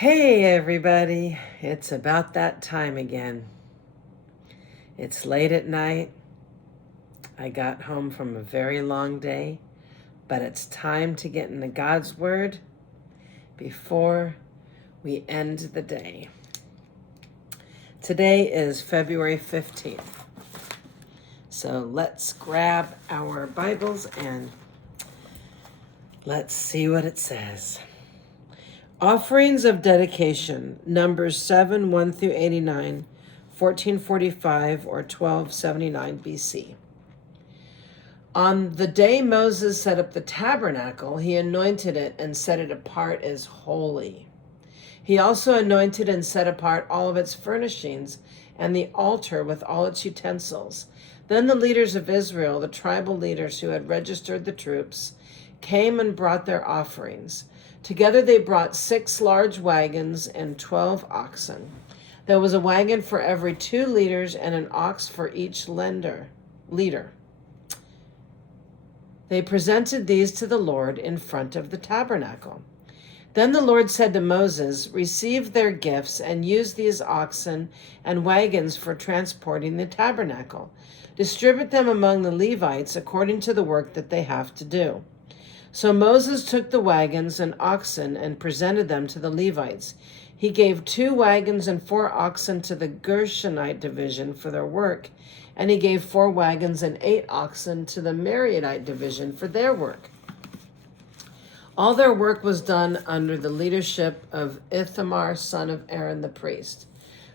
Hey everybody, it's about that time again. It's late at night. I got home from a very long day, but it's time to get into God's Word before we end the day. Today is February 15th. So let's grab our Bibles and let's see what it says. Offerings of dedication, Numbers 7, 1 through 89, 1445 or 1279 BC. On the day Moses set up the tabernacle, he anointed it and set it apart as holy. He also anointed and set apart all of its furnishings and the altar with all its utensils. Then the leaders of Israel, the tribal leaders who had registered the troops, came and brought their offerings. Together they brought 6 large wagons and 12 oxen. There was a wagon for every 2 leaders and an ox for each leader. They presented these to the Lord in front of the tabernacle. Then the Lord said to Moses, "Receive their gifts and use these oxen and wagons for transporting the tabernacle. Distribute them among the Levites according to the work that they have to do." So Moses took the wagons and oxen and presented them to the Levites. He gave 2 wagons and 4 oxen to the Gershonite division for their work, and he gave 4 wagons and 8 oxen to the Merarite division for their work. All their work was done under the leadership of Ithamar, son of Aaron the priest.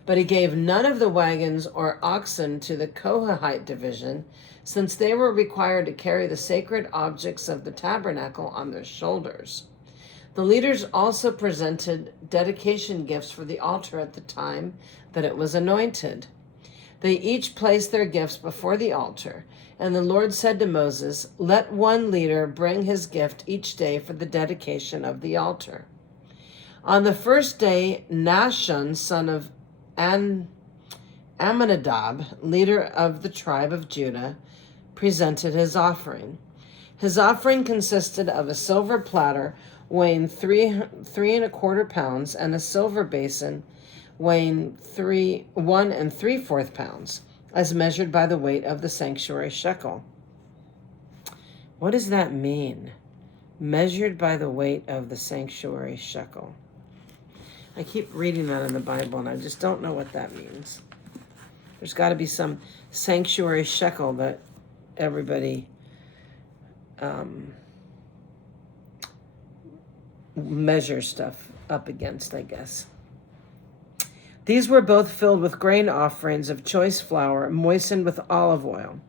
But he gave none of the wagons or oxen to the Kohathite division, since they were required to carry the sacred objects of the tabernacle on their shoulders. The leaders also presented dedication gifts for the altar at the time that it was anointed. They each placed their gifts before the altar, and the Lord said to Moses, "Let one leader bring his gift each day for the dedication of the altar." On the first day, Nahshon, son of Amminadab, leader of the tribe of Judah, presented his offering. His offering consisted of a silver platter weighing 3.25 pounds and a silver basin weighing 1 3/4 pounds, as measured by the weight of the sanctuary shekel. What does that mean? Measured by the weight of the sanctuary shekel. I keep reading that in the Bible and I just don't know what that means. There's got to be some sanctuary shekel that everybody measures stuff up against, I guess. These were both filled with grain offerings of choice flour, moistened with olive oil.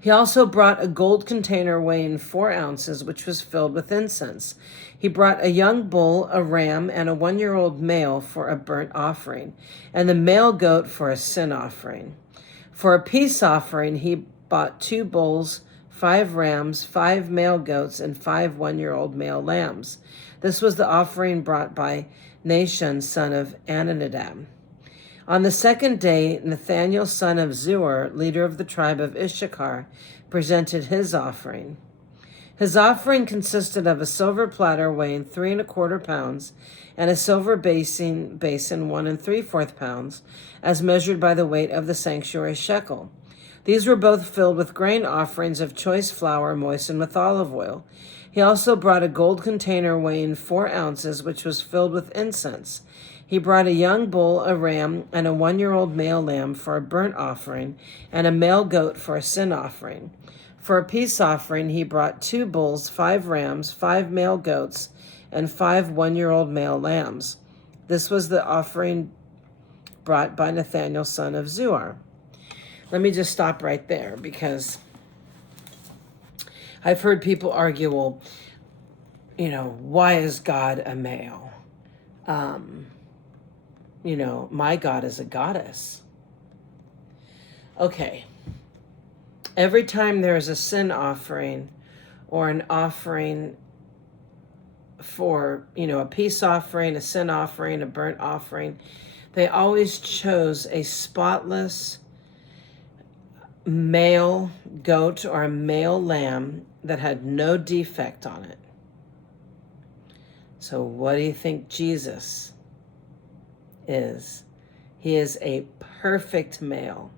He also brought a gold container weighing 4 ounces, which was filled with incense. He brought a young bull, a ram, and a 1-year-old male for a burnt offering, and the male goat for a sin offering. For a peace offering, he bought 2 bulls, 5 rams, 5 male goats, and 5 1-year-old male lambs. This was the offering brought by Nahshon, son of Amminadab. On the second day, Nathaniel, son of Zuar, leader of the tribe of Issachar, presented his offering. His offering consisted of a silver platter weighing 3.25 pounds and a silver basin 1 3/4 pounds, as measured by the weight of the sanctuary shekel. These were both filled with grain offerings of choice flour moistened with olive oil. He also brought a gold container weighing 4 ounces, which was filled with incense. He brought a young bull, a ram, and a 1-year-old male lamb for a burnt offering, and a male goat for a sin offering. For a peace offering, he brought 2 bulls, 5 rams, 5 male goats, and 5 1-year-old male lambs. This was the offering brought by Nathaniel, son of Zuar. Let me just stop right there, because I've heard people argue, well, why is God a male? My God is a goddess. Okay. Every time there is a sin offering or an offering for, a peace offering, a sin offering, a burnt offering, they always chose a spotless male goat or a male lamb that had no defect on it. So what do you think Jesus is? He is a perfect male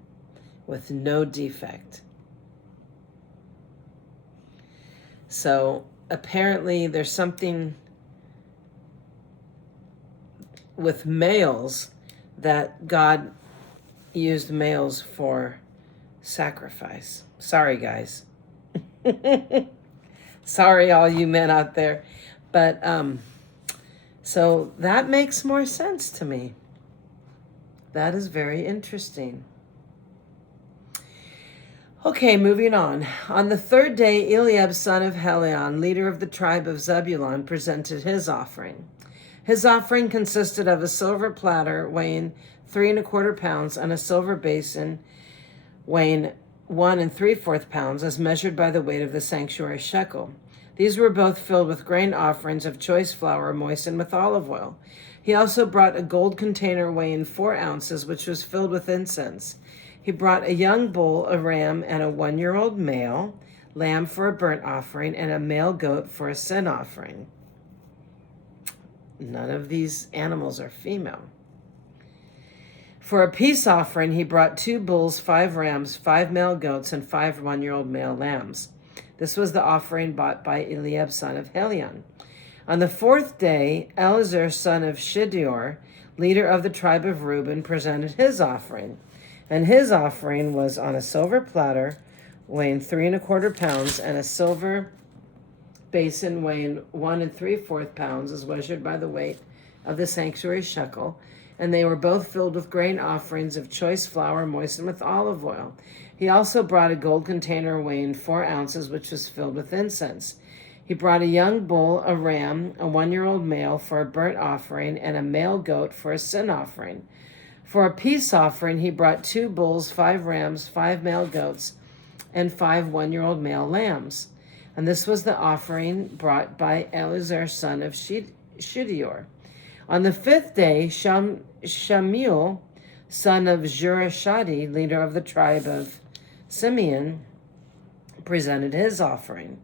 with no defect. So apparently there's something with males that God used males for sacrifice. Sorry, guys. Sorry, all you men out there. But so that makes more sense to me. That is very interesting. Okay, moving on. On the third day, Eliab, son of Helion, leader of the tribe of Zebulun, presented his offering. His offering consisted of a silver platter weighing 3¼ pounds and a silver basin weighing 1¾ pounds, as measured by the weight of the sanctuary shekel. These were both filled with grain offerings of choice flour moistened with olive oil. He also brought a gold container weighing 4 ounces, which was filled with incense. He brought a young bull, a ram, and a 1-year-old male lamb for a burnt offering, and a male goat for a sin offering. None of these animals are female. For a peace offering, he brought 2 bulls, 5 rams, 5 male goats, and 5 1-year-old male lambs. This was the offering brought by Eliab, son of Helion. On the 4th day, Eleazar, son of Shedeur, leader of the tribe of Reuben, presented his offering. And his offering was on a silver platter weighing 3¼ pounds and a silver basin weighing 1¾ pounds, as measured by the weight of the sanctuary shekel. And they were both filled with grain offerings of choice flour moistened with olive oil. He also brought a gold container weighing 4 ounces, which was filled with incense. He brought a young bull, a ram, a 1-year-old male for a burnt offering, and a male goat for a sin offering. For a peace offering, he brought 2 bulls, 5 rams, 5 male goats, and 5 1-year-old male lambs. And this was the offering brought by Eleazar, son of Shedeur. On the 5th day, Shamiel, son of Jurashadi, leader of the tribe of Simeon, presented his offering.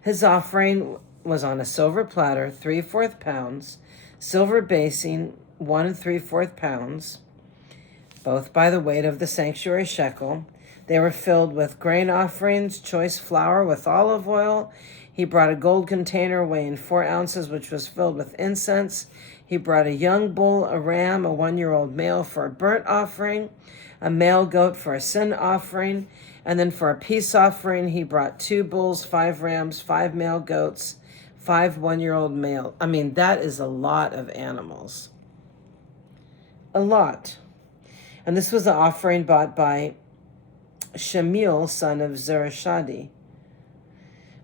His offering was on a silver platter, 3/4 pounds, silver basin, 1¾ pounds, both by the weight of the sanctuary shekel. They were filled with grain offerings, choice flour with olive oil. He brought a gold container weighing 4 ounces, which was filled with incense. He brought a young bull, a ram, a 1-year-old male for a burnt offering, a male goat for a sin offering, and then for a peace offering, he brought 2 bulls, 5 rams, 5 male goats, 5 1-year-old male. I mean, that is a lot of animals. A lot. And this was the offering brought by Shemiel, son of Zerashadi.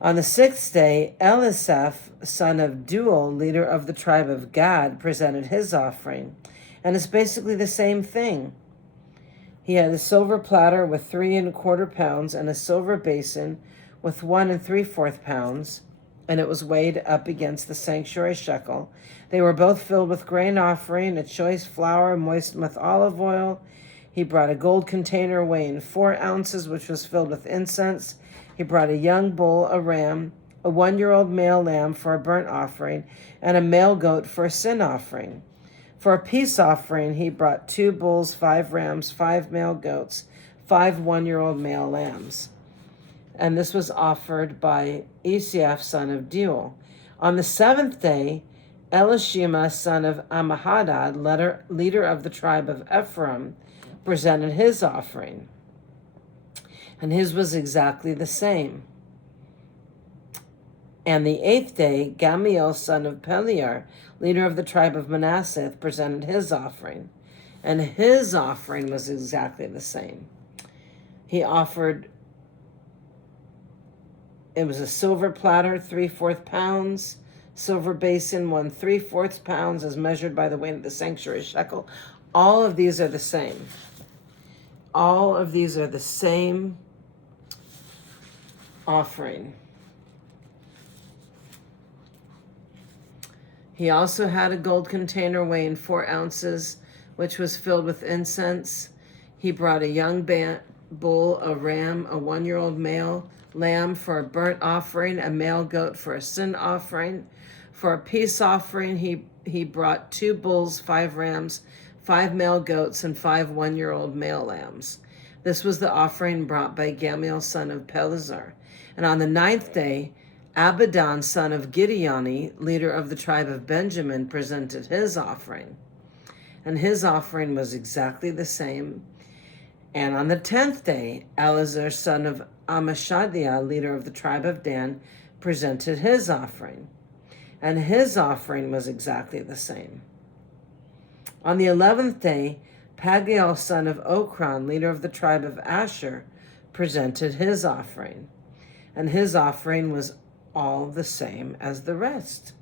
On the 6th day, Elisaph, son of Duel, leader of the tribe of Gad, presented his offering. And it's basically the same thing. He had a silver platter with 3¼ pounds and a silver basin with 1¾ pounds, and it was weighed up against the sanctuary shekel. They were both filled with grain offering, a choice flour moistened with olive oil. He brought a gold container weighing 4 ounces, which was filled with incense. He brought a young bull, a ram, a 1-year-old male lamb for a burnt offering, and a male goat for a sin offering. For a peace offering, he brought 2 bulls, 5 rams, 5 male goats, 5 1-year-old male lambs. And this was offered by Eliab, son of Deuel. On the 7th day, Elishama, son of Ammihadad, leader of the tribe of Ephraim, presented his offering. And his was exactly the same. And the 8th day, Gamaliel, son of Peliar, leader of the tribe of Manasseh, presented his offering. And his offering was exactly the same. He offered, it was a silver platter, 3/4 pounds, silver basin, 1¾ pounds, as measured by the weight of the sanctuary shekel. All of these are the same. All of these are the same offering. He also had a gold container weighing 4 ounces, which was filled with incense. He brought a young bull, a ram, a 1-year-old male lamb for a burnt offering, a male goat for a sin offering. For a peace offering, he brought 2 bulls, 5 rams, 5 male goats, and 5 one-year-old male lambs. This was the offering brought by Gamaliel, son of Pelazar. And on the 9th day, Abidan, son of Gideoni, leader of the tribe of Benjamin, presented his offering. And his offering was exactly the same. And on the 10th day, Eleazar, son of Amishadiah, leader of the tribe of Dan, presented his offering. And his offering was exactly the same. On the 11th day, Pagiel, son of Okran, leader of the tribe of Asher, presented his offering. And his offering was all the same as the rest.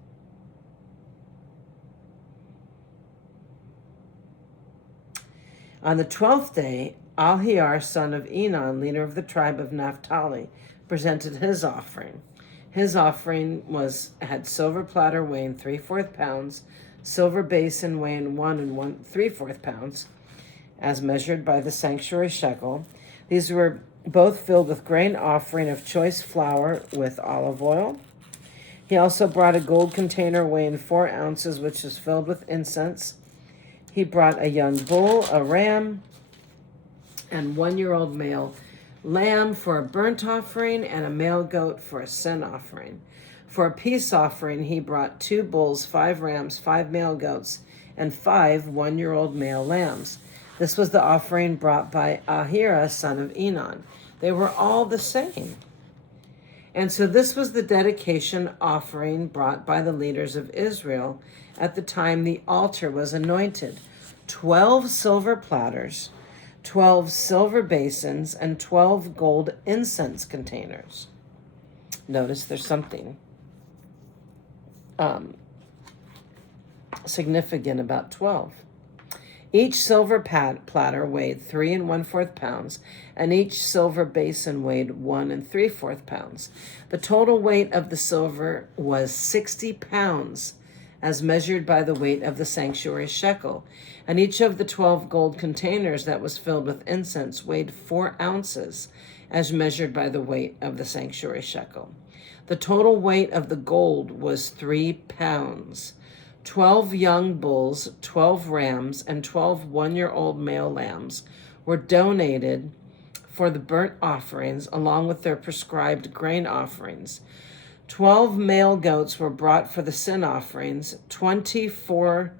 On the 12th day, Ahiar, son of Enon, leader of the tribe of Naphtali, presented his offering. His offering had silver platter weighing 3/4 pounds, silver basin weighing 1 3/4 pounds, as measured by the sanctuary shekel. These were both filled with grain offering of choice flour with olive oil. He also brought a gold container weighing 4 ounces, which was filled with incense. He brought a young bull, a ram, and 1-year-old male lamb for a burnt offering, and a male goat for a sin offering. For a peace offering, he brought 2 bulls, 5 rams, 5 male goats, and 5 one-year-old male lambs. This was the offering brought by Ahira, son of Enon. They were all the same. And so this was the dedication offering brought by the leaders of Israel at the time the altar was anointed. 12 silver platters, 12 silver basins, and 12 gold incense containers. Notice there's something significant about 12. Each silver platter weighed 3 1/4 pounds, and each silver basin weighed 1 3/4 pounds. The total weight of the silver was 60 pounds, as measured by the weight of the sanctuary shekel. And each of the 12 gold containers that was filled with incense weighed 4 ounces, as measured by the weight of the sanctuary shekel. The total weight of the gold was 3 pounds. 12 young bulls, 12 rams, and 12 one-year-old male lambs were donated for the burnt offerings, along with their prescribed grain offerings. 12 male goats were brought for the sin offerings, 24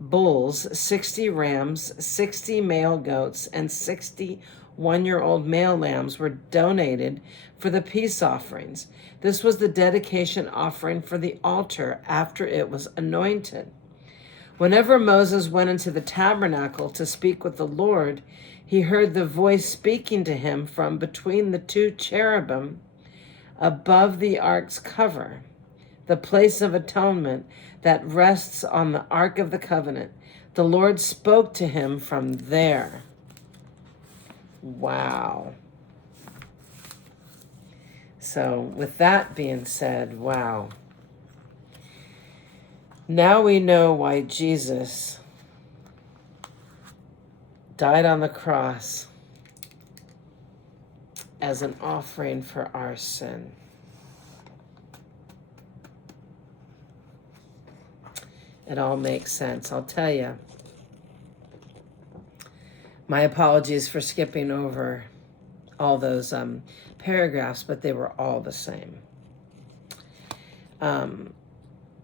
bulls, 60 rams, 60 male goats, and 60 one-year-old male lambs were donated for the peace offerings. This was the dedication offering for the altar after it was anointed. Whenever Moses went into the tabernacle to speak with the Lord, he heard the voice speaking to him from between the 2 cherubim above the ark's cover, the place of atonement that rests on the ark of the covenant. The Lord spoke to him from there. Wow. So with that being said, wow. Now we know why Jesus died on the cross as an offering for our sin. It all makes sense. I'll tell you. My apologies for skipping over all those paragraphs, but they were all the same.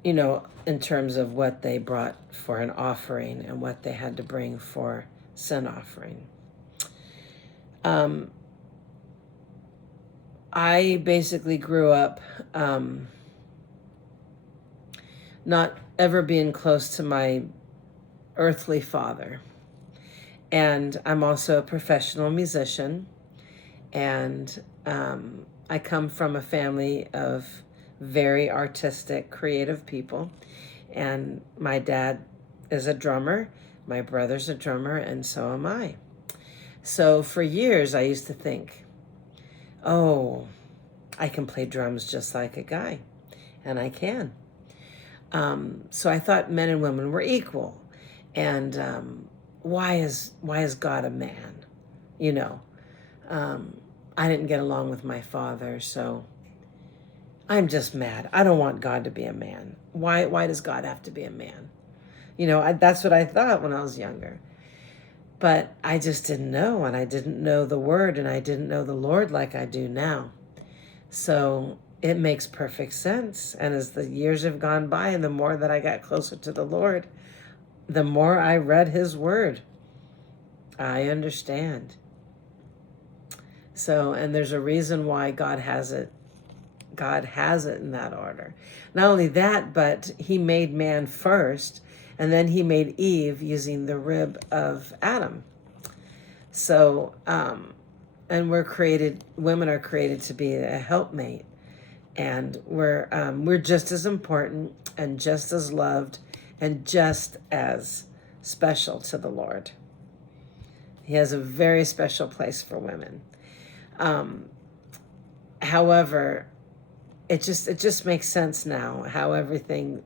In terms of what they brought for an offering and what they had to bring for sin offering. I basically grew up not ever being close to my earthly father. And I'm also a professional musician. And I come from a family of very artistic, creative people. And my dad is a drummer, my brother's a drummer, and so am I. So for years I used to think, oh, I can play drums just like a guy, and I can. So I thought men and women were equal. And why is God a man? I didn't get along with my father, so I'm just mad. I don't want God to be a man. Why does God have to be a man? That's what I thought when I was younger. But I just didn't know, and I didn't know the word, and I didn't know the Lord like I do now. So it makes perfect sense. And as the years have gone by and the more that I got closer to the Lord, the more I read his word, I understand. So, and there's a reason why God has it. God has it in that order. Not only that, but he made man first, and then he made Eve using the rib of Adam. So, and women are created to be a helpmate, and we're just as important and just as loved and just as special to the Lord. He has a very special place for women. However, it just makes sense now how everything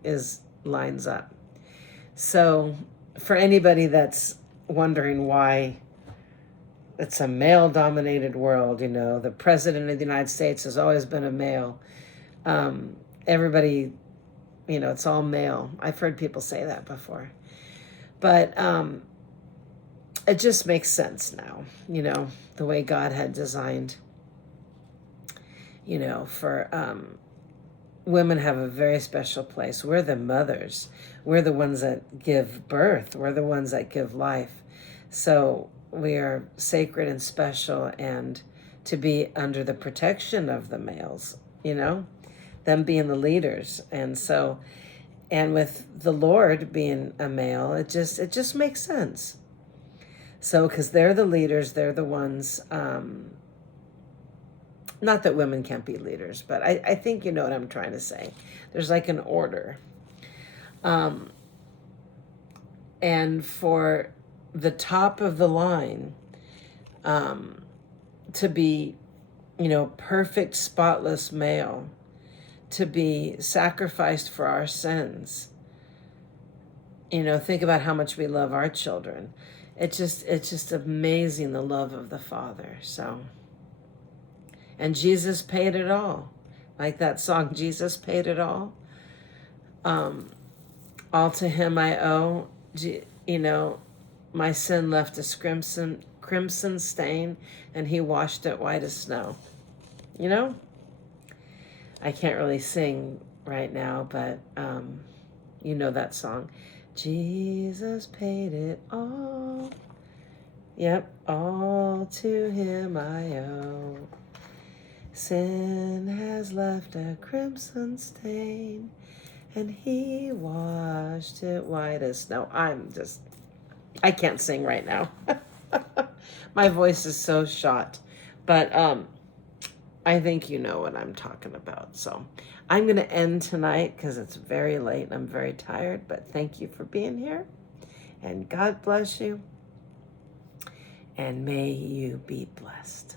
lines up. So for anybody that's wondering why it's a male-dominated world, the president of the United States has always been a male. Everybody, it's all male. I've heard people say that before. But it just makes sense now, the way God had designed, for women have a very special place. We're the mothers. We're the ones that give birth. We're the ones that give life. So we are sacred and special, and to be under the protection of the males, them being the leaders. And with the Lord being a male, it just makes sense. So, because they're the leaders, they're the ones, not that women can't be leaders, but I think you know what I'm trying to say. There's like an order. And for the top of the line to be, perfect, spotless male, to be sacrificed for our sins. Think about how much we love our children. It's just amazing, the love of the Father. So, and Jesus paid it all. Like that song, Jesus paid it all. All to him I owe. My sin left a crimson stain, and he washed it white as snow. I can't really sing right now, but that song. Jesus paid it all. Yep, all to him I owe. Sin has left a crimson stain, and he washed it white as snow. I can't sing right now. My voice is so shot. But I think you know what I'm talking about. So I'm going to end tonight because it's very late and I'm very tired. But thank you for being here. And God bless you. And may you be blessed.